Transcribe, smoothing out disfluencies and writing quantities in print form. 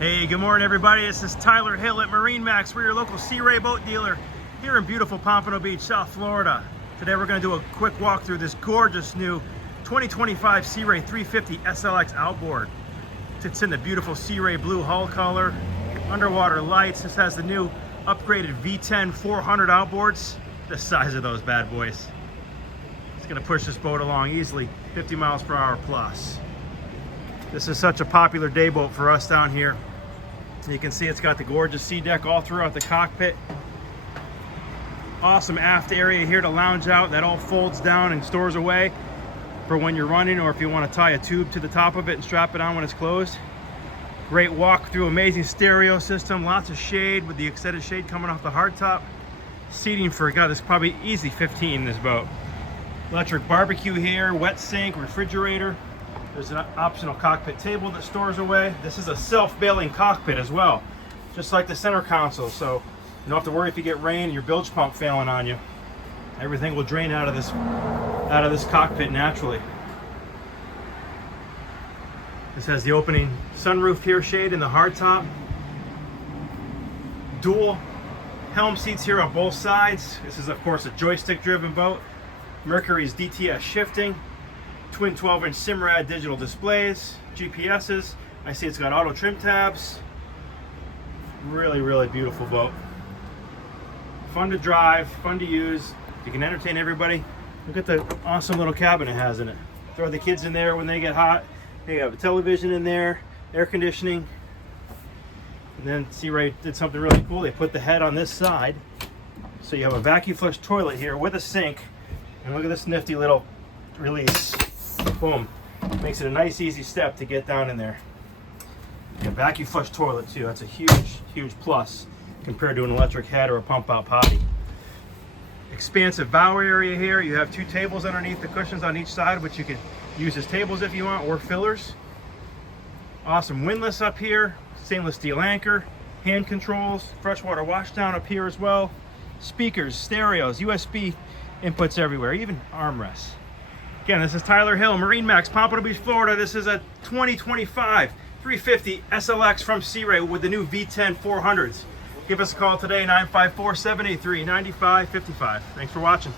Hey, good morning everybody. This is Tyler Hill at MarineMax. We're your local Sea Ray boat dealer here in beautiful Pompano Beach, South Florida. Today we're going to do a quick walk through this gorgeous new 2025 Sea Ray 350 SLX Outboard. It's in the beautiful Sea Ray blue hull color, underwater lights. This has the new upgraded V10 400 outboards. The size of those bad boys. It's going to push this boat along easily, 50 miles per hour plus. This is such a popular day boat for us down here. You can see it's got the gorgeous sea deck all throughout the cockpit. Awesome aft area here to lounge out. That all folds down and stores away for when you're running, or if you want to tie a tube to the top of it and strap it on when it's closed. Great walk through, amazing stereo system, lots of shade with the extended shade coming off the hardtop. Seating for, God, there's probably easy 15 in this boat. Electric barbecue here, wet sink, refrigerator. There's an optional cockpit table that stores away. This is a self-bailing cockpit as well, just like the center console, so you don't have to worry if you get rain and your bilge pump failing on you. Everything will drain out of this cockpit naturally. This has the opening sunroof here shade in the hardtop. Dual helm seats here on both sides. This is of course a joystick driven boat. Mercury's DTS shifting. Twin 12-inch Simrad digital displays, GPSs. I see it's got auto trim tabs. Really, really beautiful boat. Fun to drive, fun to use. You can entertain everybody. Look at the awesome little cabin it has in it. Throw the kids in there when they get hot. They have a television in there, air conditioning. And then Sea Ray did something really cool. They put the head on this side. So you have a vacuum flush toilet here with a sink. And look at this nifty little release. Boom. Makes it a nice easy step to get down in there. And a vacuum flush toilet too. That's a huge plus compared to an electric head or a pump out potty. Expansive bow area here. You have two tables underneath the cushions on each side, which you can use as tables if you want, or fillers. Awesome windlass up here. Stainless steel anchor. Hand controls. Freshwater washdown up here as well. Speakers, stereos, USB inputs everywhere, even armrests. Again, this is Tyler Hill, MarineMax, Pompano Beach, Florida. This is a 2025 350 SLX from Sea Ray with the new V10 400s. Give us a call today, 954-783-9555. Thanks for watching.